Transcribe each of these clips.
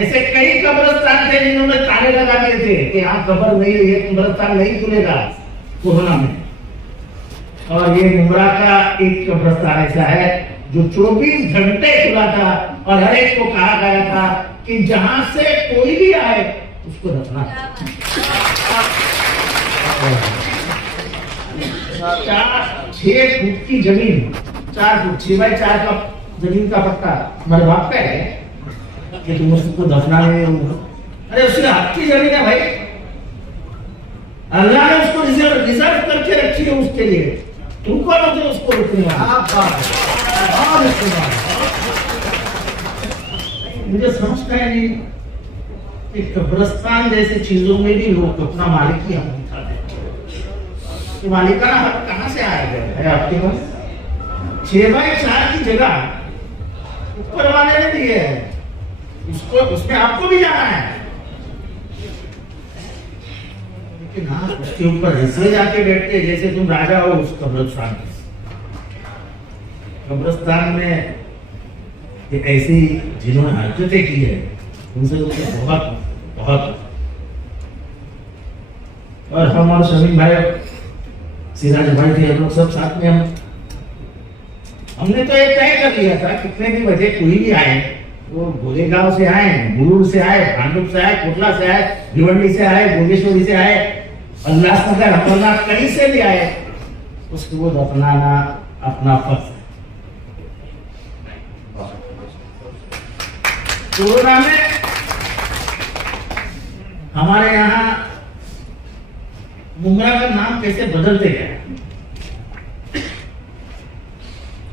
ऐसे कई कब्रिस्तान थे जिन्होंने ताले लगा दिए थे कि यहाँ कब्र नहीं, ये कब्रिस्तान नहीं खुलेगा कोरोना में। और ये मुमरा का एक कब्रिस्तान ऐसा है जो 24 घंटे खुला था और हर एक को कहा गया था कि जहां से कोई भी आए उसको रखना। 6 फुट की जमीन, 4 फुट 6 बाई 4 का जमीन का पट्टा मेरे बाप का है कि तुम उसको दफना नहीं हो। अरे उसकी आपकी जमीन है भाई, अल्लाह ने उसको रिजर्व करके रखी है उसके लिए, तुम कौन होते उसको रुकने वाला? मुझे समझता है नहीं कि कब्रिस्तान जैसे चीजों में भी लोग अपना मालिकी हक दिखाते हैं। तो मालिकाना हक कहाँ से आएगा है आपके पास? 6 बाई 4 की जगह ऊपर वाले ने दी है, उसको उसमें आपको भी जाना है, लेकिन हाँ उसके ऊपर ऐसे जाके बैठते जैसे तुम राजा हो उस कब्रिस्तान में। कब्रिस्तान में ऐसी जिन्होंने हरकतें की है उनसे तो बहुत बहुत। और हम और शमीम भाई, सिराज भाई थे, हम लोग सब साथ में हमने तो ये तय कर लिया था कितने भी बजे कोई भी आए, वो गोलेगांव से आए, गुरूर से आए, भांडुप से आए, कोटला से आए, भिवंडी से आए, भोगेश्वरी से आए, उल्लासनगर, अमरनाथ, कहीं से भी आए, उसको वो दफनाना अपना फर्ज है। कोरोना में हमारे यहाँ मुमरा का नाम कैसे बदलते गए।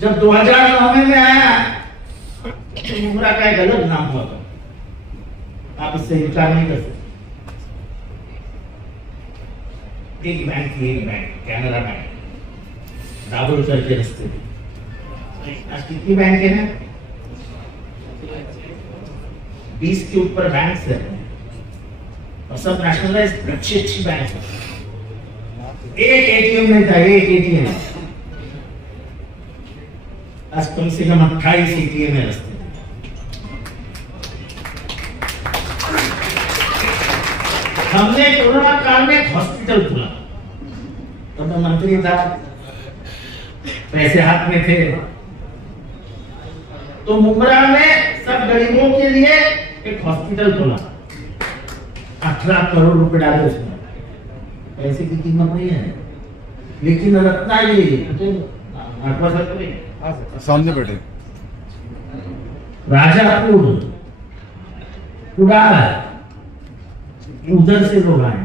जब 2009 में आया तो मुमरा का एक अलग नाम हुआ था, आप इससे इनकार नहीं कर सकते। एक बैंक थी, एक बैंक कैनरा बैंक, दाबोलकर के रास्ते में। आज कितनी बैंक है ना? 20 के ऊपर बैंक है और सब नेशनलाइज्ड अच्छी अच्छी बैंक है। एक एटीएम नहीं था, एक एटीएम, आज कम से कम 28 एटीएम है रास्ते। हमने कोरोना काल में एक हॉस्पिटल खोला, तो मैं मंत्री था, पैसे हाथ में थे, तो मुमरा में सब गरीबों के लिए एक हॉस्पिटल खोला। 18 करोड़ रुपए डाले उसमें, पैसे की कीमत नहीं है, लेकिन रत्नागिरी सामने बैठे राजापुर, कुडाल, उधर से लोग आए,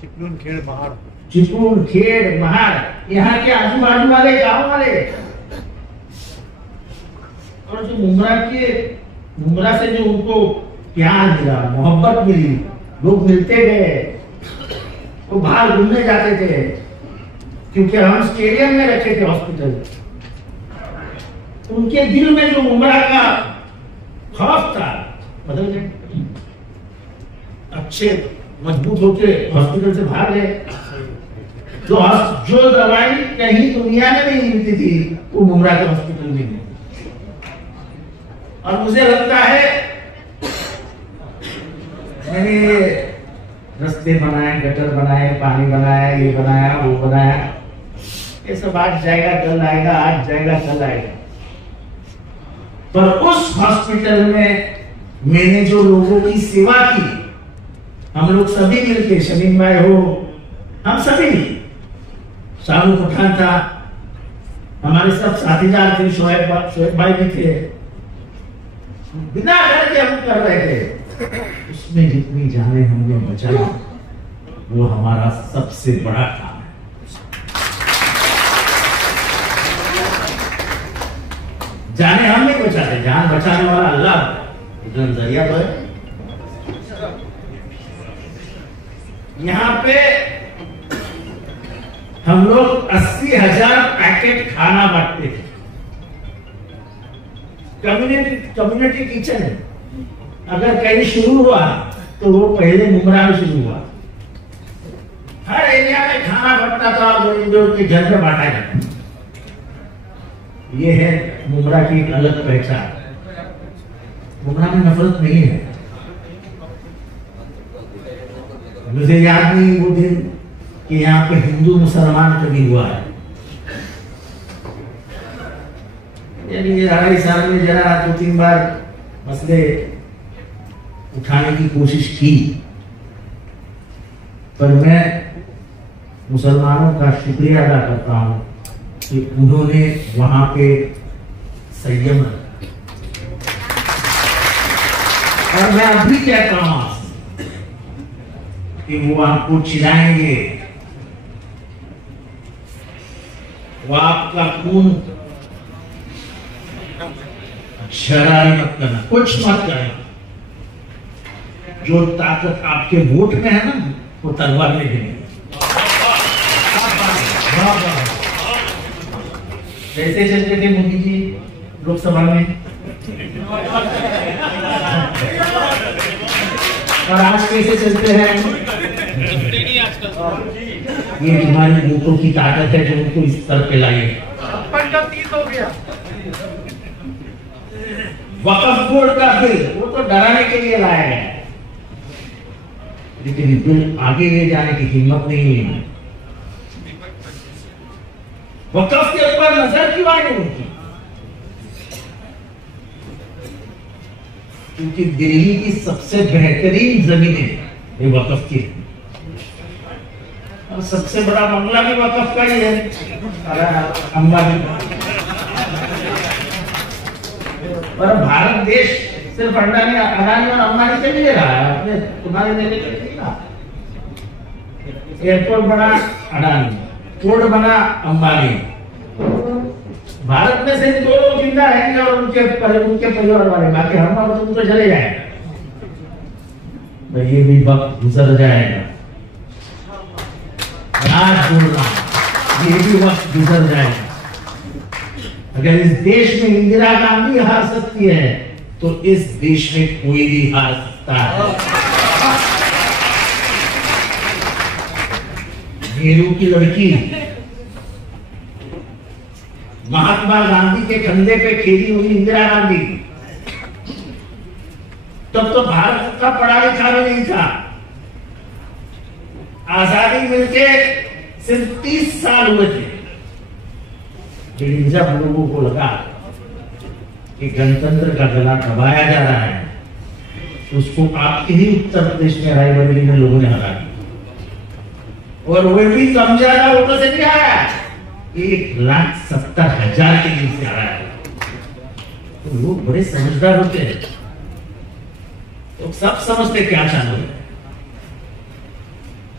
चिपलून, खेड़, महाड़, चिपलून, खेड़, महाड़, यहाँ के आजू बाजू वाले गांव वाले। और जो मुमरा से जो उनको प्यार मिला, मोहब्बत मिली, लोग मिलते गए, वो बाहर घूमने जाते थे, क्योंकि हम स्टेडियम में रखे थे हॉस्पिटल। उनके दिल में जो मुमरा का खौफ था बदल गए, अच्छे मजबूत होके हॉस्पिटल से भाग गए। जो दवाई कहीं दुनिया में नहीं मिलती थी वो मुमरा के हॉस्पिटल में मिली। और मुझे लगता है मैंने रास्ते बनाए, गटर बनाए, पानी बनाया, ये बनाया, वो बनाया, ये सब आज जाएगा कल आएगा, आज जाएगा कल आएगा। पर उस हॉस्पिटल में मैंने जो लोगों की सेवा की, हम लोग सभी मिलके, शमीम भाई हो, हम सभी, शाहरुख पठान था, हमारे सब साथीदार थे, शोएब भाई भी थे, बिना डर के हम कर रहे थे। उसमें जितनी जाने हमने बचाई वो हमारा सबसे बड़ा काम है। जाने हम नहीं बचाते, जान बचाने वाला अल्लाह, नजरिया तो है। यहाँ पे हम लोग 80,000 पैकेट खाना बांटते थे। कम्युनिटी किचन है, अगर कहीं शुरू हुआ तो वो पहले मुमरा में शुरू हुआ। हर एरिया में खाना बंटता था और गरीबों के घर में बांटा जाता। ये है मुमरा की एक अलग पहचान। मुमरा में नफरत नहीं है, मुझे याद नहीं वो दिन कि यहाँ पे हिंदू मुसलमान कभी हुआ है। यानी ये 2.5 साल में जरा 2-3 बार मसले उठाने की कोशिश की, पर मैं मुसलमानों का शुक्रिया अदा करता हूं कि उन्होंने वहां पे संयम रखा। और मैं अभी कहता हूं आपसे कि वो आपको चिल्लाएंगे, वो आपका खून शरारी मत करना, कुछ मत करना। जो ताकत आपके वोट में है ना, वो तलवार ले देंगे। जैसे चलते थे मोदी जी लोकसभा में, और आज कैसे चलते हैं? ये तुम्हारी वोटों की ताकत है जो उनको इस स्तर पे लाई है। हो गया वक्फ बोर्ड का बिल वो तो डराने के लिए लाया गया, लेकिन बिल आगे ले जाने की हिम्मत नहीं हुई। वक्फ के ऊपर नजर क्यों आई उनकी? क्योंकि दिल्ली की सबसे बेहतरीन जमीनें ये वक्फ की, और सबसे बड़ा बंगला भी वक्फ का ही है, अंबानी। और भारत देश सिर्फ अडानी और अंबानी से नहीं ले रहा है, अपने तुम्हारे मेरे से नहीं रहा। एयरपोर्ट बना अडानी, पोर्ट बना अंबानी। भारत में सिर्फ 2 लोग जिंदा रहेंगे और उनके परिवार वाले, बाकी हम और तुम तो चले जाएंगे। ये भी वक्त गुजर जाएगा, आज बोल रहा हूं, ये भी वक्त गुजर जाएगा। अगर इस देश में इंदिरा गांधी हार सकती है तो इस देश में कोई भी हार सकता है। नेहरू की लड़की महात्मा गांधी के कंधे पे खेली हुई इंदिरा गांधी, तब तो भारत का पढ़ा लिखा भी नहीं था। आजादी मिलके सिर्फ 30 साल हुए थे, लेकिन जब लोगों को लगा कि गणतंत्र का गला दबाया जा रहा है, तो उसको आपके ही उत्तर प्रदेश में रायबरेली में लोगों ने हरा दिया, और वो भी कम ज्यादा वोटों से नहीं आया, 1,70,000 के लिए से आया है। तो लोग बड़े समझदार होते हैं, तो सब समझते क्या चालू है।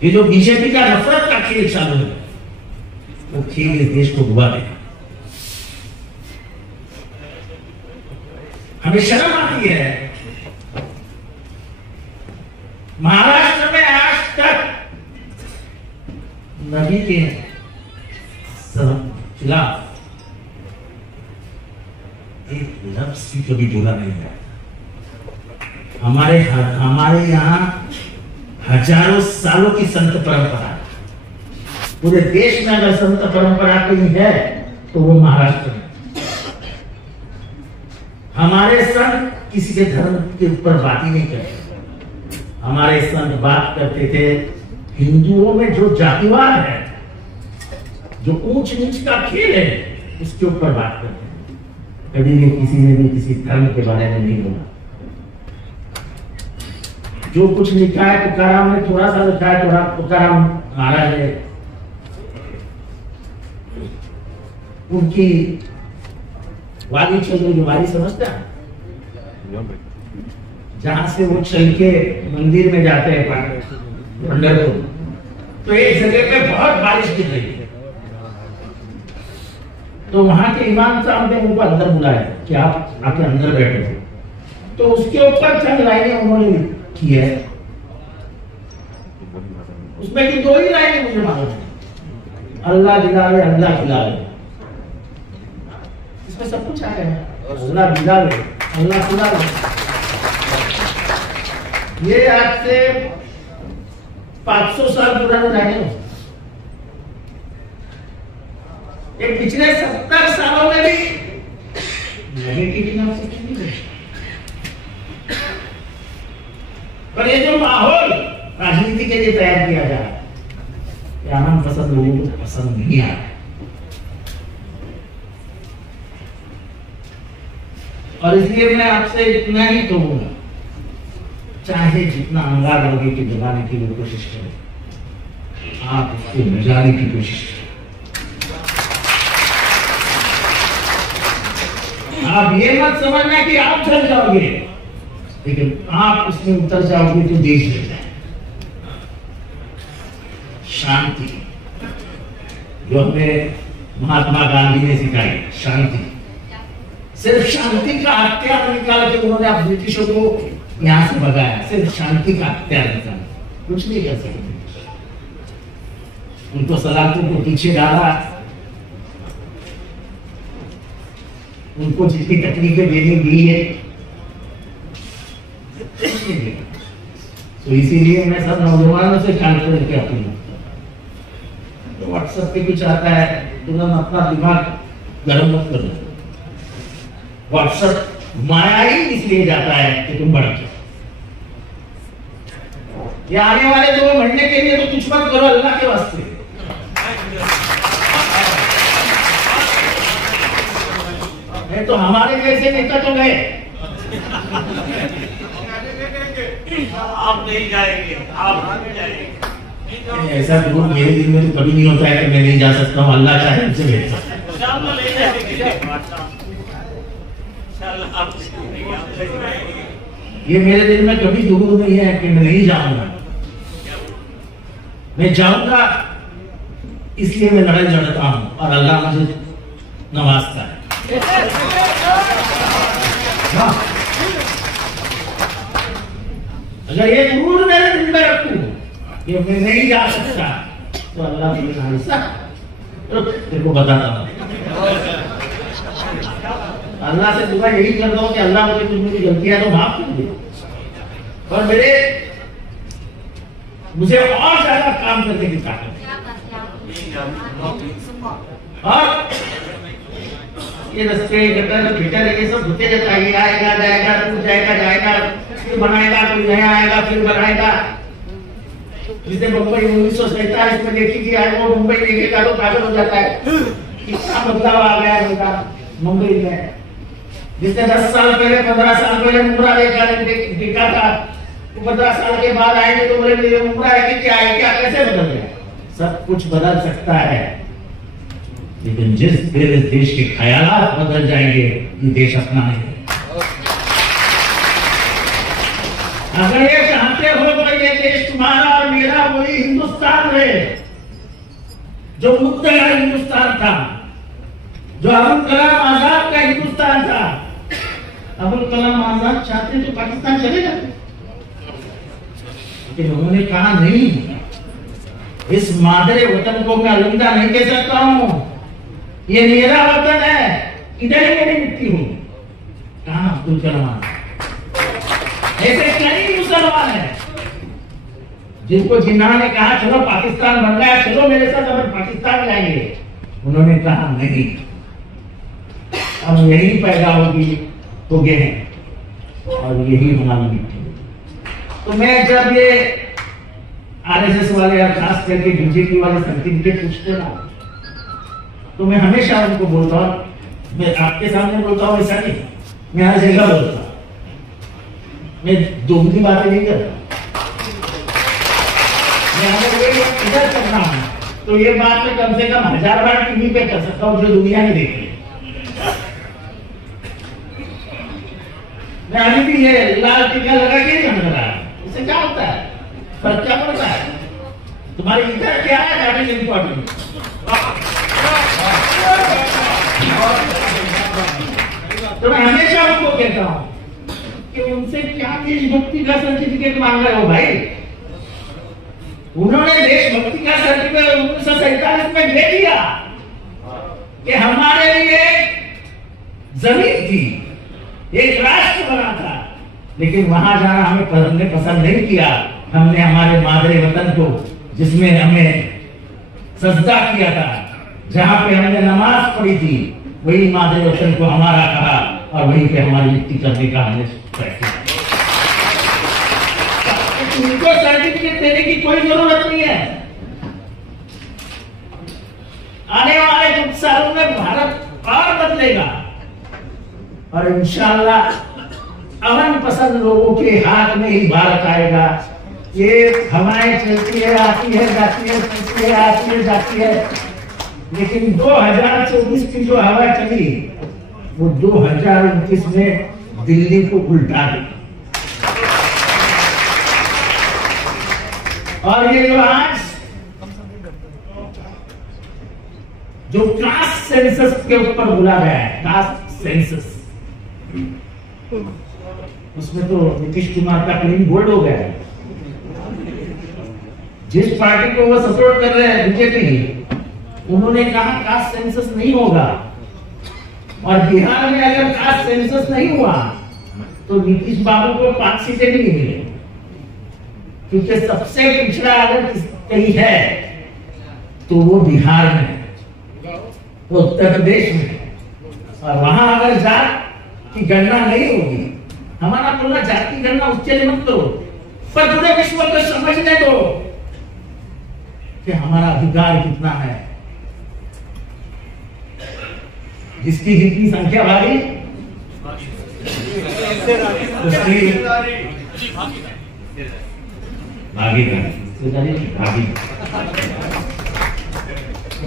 ये जो बीजेपी का नफरत का खेल चालू है, वो खेल इस देश को डुबा देगा। हमें शर्म आती है, महाराष्ट्र में आज तक नदी के खिलाफ एक लफ्ज भी कभी बोला नहीं है। हमारे यहाँ हजारों सालों की संत परंपरा है। पूरे देश में अगर संत परंपरा कहीं है तो वो महाराष्ट्र में। हमारे संत किसी के धर्म के ऊपर बात ही नहीं करते। हमारे संत बात करते थे हिंदुओं में जो जातिवाद है, जो ऊंच नीच का खेल है, उसके ऊपर बात करते हैं। कभी भी किसी ने भी किसी धर्म के बारे में नहीं बोला। जो कुछ लिखा है तुकाराम ने थोड़ा सा लिखा है, तुकाराम महाराज ने उनकी वाली चल रही, वाली समझता है, जहां से वो चल के मंदिर में जाते हैं पंढरपुर, तो एक जगह पे बहुत बारिश गिर रही है, तो वहां के इमाम साहब ने उनको अंदर बुलाया कि आप आके अंदर बैठो। तो उसके ऊपर चंद लाइनें उन्होंने की है, उसमें की 2 ही लाइनें मुझे मालूम है, अल्लाह दिलावे अल्लाह खिलावे। इसमें सब कुछ आया है, अल्लाह दिलावे अल्लाह खिलावे। ये आज से 500 साल पुरानी लाइनें, ये पिछले 70 सालों में भी पर ये जो माहौल राजनीति शांति के लिए तैयार किया जा रहा है। ये अमन पसंद लोगों को पसंद नहीं आ रहा है। और इसलिए मैं आपसे इतना ही कहूंगा, चाहे जितना अंगार लोगे कि दबाने की कोशिश करें, आप उसको बजाने की कोशिश करें। आप ये मत समझना कि आप चल जाओगे, लेकिन आप उसमें उतर जाओगे तो देश जल जाए। शांति जो हमें महात्मा गांधी ने सिखाई, शांति, सिर्फ शांति का हथियार निकाल के उन्होंने आप ब्रिटिशों को यहां से भगाया। सिर्फ शांति का हथियार निकाल, कुछ नहीं कर सकते। उनको सलाखों को पीछे डाला, उनको जितनी तकलीफें देनी दी है, तो इसीलिए मैं सब नौजवानों से खास करके अपील, तो व्हाट्सएप पे कुछ आता है तुरंत अपना दिमाग गर्म मत करो। व्हाट्सएप माया ही इसलिए जाता है कि तुम बढ़ जाओ। ये आने वाले 2 महीने के लिए तो कुछ मत करो अल्लाह के वास्ते। नहीं तो हमारे जैसे नेता तो गए, आप नहीं जाएंगे, आप नहीं जाएंगे। ऐसा तो मेरे दिल में तो कभी नहीं होता है कि मैं नहीं जा सकता हूँ, अल्लाह चाहे मुझसे भेज सकता है। ये मेरे दिल में कभी दुरूद नहीं है कि मैं नहीं जाऊंगा। मैं जाऊंगा इसलिए मैं लड़ाई लड़ता हूं और अल्लाह मुझे नवाजता है। अगर ये दुरूद मेरे दिल में रखूं कि मैं नहीं जा सकता, तो अल्लाह तेरे को बताता हूं। अल्लाह से दुआ यही करता हूं कि अल्लाह मुझे कुछ मेरी गलतियां तो माफ कर दे, और मुझे और ज्यादा काम करने की ताकत। और ये रस्ते गटर फिटर ये सब होते रहता है, ये आएगा जाएगा, तू जाएगा, फिर बनाएगा, कोई नया आएगा, फिर बनाएगा। जिसे मुंबई 1947 में देखी कि आज वो मुंबई देखेगा तो पागल हो जाता है, कितना बदलाव आ गया बेटा मुंबई में। जिसने 10 साल पहले 15 साल पहले मुंबरा देखा था, 15 साल के बाद आएंगे तो बोले ये मुंबरा है कि क्या है, क्या कैसे बदल गया। सब कुछ बदल सकता है, लेकिन जिस देश के ख्यालात बदल जाएंगे ये देश अपना नहीं। अगर ये चाहते हो तो ये देश तुम्हारा और मेरा वही हिंदुस्तान है जो मुत्तहद हिंदुस्तान था, जो अबुल कलाम आजाद का हिंदुस्तान था। अबुल कलाम आजाद चाहते तो पाकिस्तान चले जाते, लेकिन उन्होंने कहा नहीं, इस मादरे वतन को मैं अलविदा नहीं कह सकता हूं, ये मेरा वतन है, इधर ही मेरी मिट्टी हूं। कहा अब्दुल कलाम। ऐसे कई मुसलमान हैं जिनको जिन्ना ने कहा चलो पाकिस्तान बन गया, चलो मेरे साथ हम पाकिस्तान जाएंगे, उन्होंने कहा नहीं, हम यही पैदा हो गए हैं और यही हमारी मिट्टी। तो मैं जब ये आरएसएस वाले और खास करके बीजेपी वाले सर्टिफिकेट पूछते ना, तो मैं हमेशा उनको बोलता हूँ, मैं आपके सामने बोलता हूँ ऐसा नहीं, मैं हर जगह बोलता हूँ, मैं दोगुनी बातें नहीं करता। मैं अगर इधर करना हूँ तो ये बात मैं कम से कम 1000 बार टीवी पे कर सकता हूँ जो दुनिया ने देखी। मैं अभी भी ये लाल टीका लगा के नहीं समझ रहा, इससे क्या होता है, फर्क क्या पड़ता है? तुम्हारी इधर क्या है दैट इज इंपॉर्टेंट। तो मैं हमेशा उनको कहता हूँ कि उनसे क्या देशभक्ति का सर्टिफिकेट मांग रहे हो भाई? उन्होंने देशभक्ति का सर्टिफिकेट 1947 में दे दिया कि हमारे लिए जमीन थी, एक राष्ट्र बना था, लेकिन वहां जाना हमने पसंद नहीं किया। हमने हमारे मादरे वतन को, जिसमें हमें सजदा किया था, जहां पे हमने नमाज पढ़ी थी, वही मादरे वतन को हमारा कहा और वहीं पे हमारी मिट्टी करने का हमने फैसला। उनको सर्टिफिकेट देने की कोई जरूरत नहीं है। आने वाले कुछ सालों में भारत और बदलेगा और इंशाअल्लाह अमन पसंद लोगों के हाथ में ही भारत आएगा। ये हवाएं चलती है, आती है, जाती है, चलती है, आती है, जाती है, लेकिन 2024 की जो हवा चली वो 2029 में दिल्ली को उल्टा दी। और ये जो आज जो कास्ट सेंसस के ऊपर बोला गया है, कास्ट सेंसस, उसमें तो नीतीश कुमार का क्लीन बोल्ड हो गया है। जिस पार्टी को वो सपोर्ट कर रहे हैं, बीजेपी, उन्होंने कहा कास्ट सेंसस नहीं होगा। और बिहार में अगर कास्ट सेंसस नहीं हुआ तो नीतीश बाबू को 5 सीटें भी नहीं मिलेंगी, क्योंकि सबसे पिछड़ा अगर कहीं है तो वो बिहार में, वो उत्तर प्रदेश में। और वहां अगर जात की गणना नहीं होगी, हमारा बोलना जाति गणना उसके लिए मत करो, पर पूरे विश्व को समझने दो कि हमारा अधिकार कितना है। जिसकी जितनी संख्या भारी उसकी भागीदारी,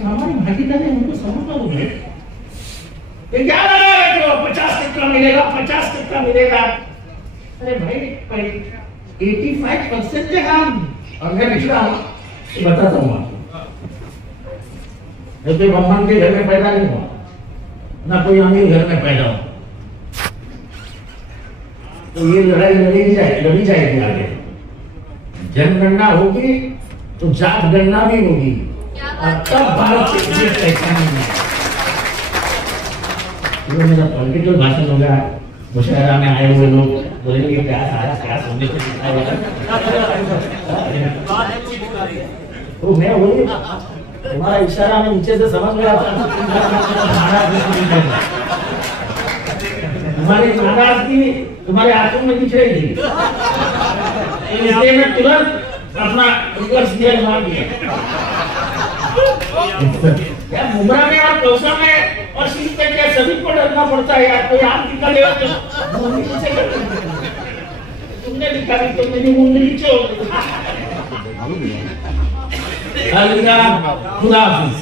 हमारी भागीदारी हमको समझना होगा। क्या लगा 50% का मिलेगा, 50% का मिलेगा। अरे भाई 85% है हम, और मैं पिछड़ा हूं, बताता हूँ आपको। कोई ब्राह्मण के घर में पैदा नहीं हुआ, ना कोई अमीर घर में पैदा हो, तो ये लड़ाई लड़ी जाएगी आगे। जनगणना होगी तो जात गणना भी होगी, और तब भारत की पहचान है। ये मेरा पॉलिटिकल भाषण हो गया। मुशायरा में आए हुए लोग बोलेंगे क्या सारा क्या सुनने को मिलता है। तो मैं वही तुम्हारा इशारा में नीचे से समझ गया था। तुम्हारी नाराजगी तुम्हारे आंखों में दिख रही थी, इसलिए मैं तुरंत अपना रिवर्स गियर मार दिया। क्या मुमरा में और कोसा में और शीत पे क्या सभी को डरना पड़ता है यार? कोई आम निकले तुमने लिखा भी तो मेरी मुंडी नीचे हो गई। खुदा हाफिज।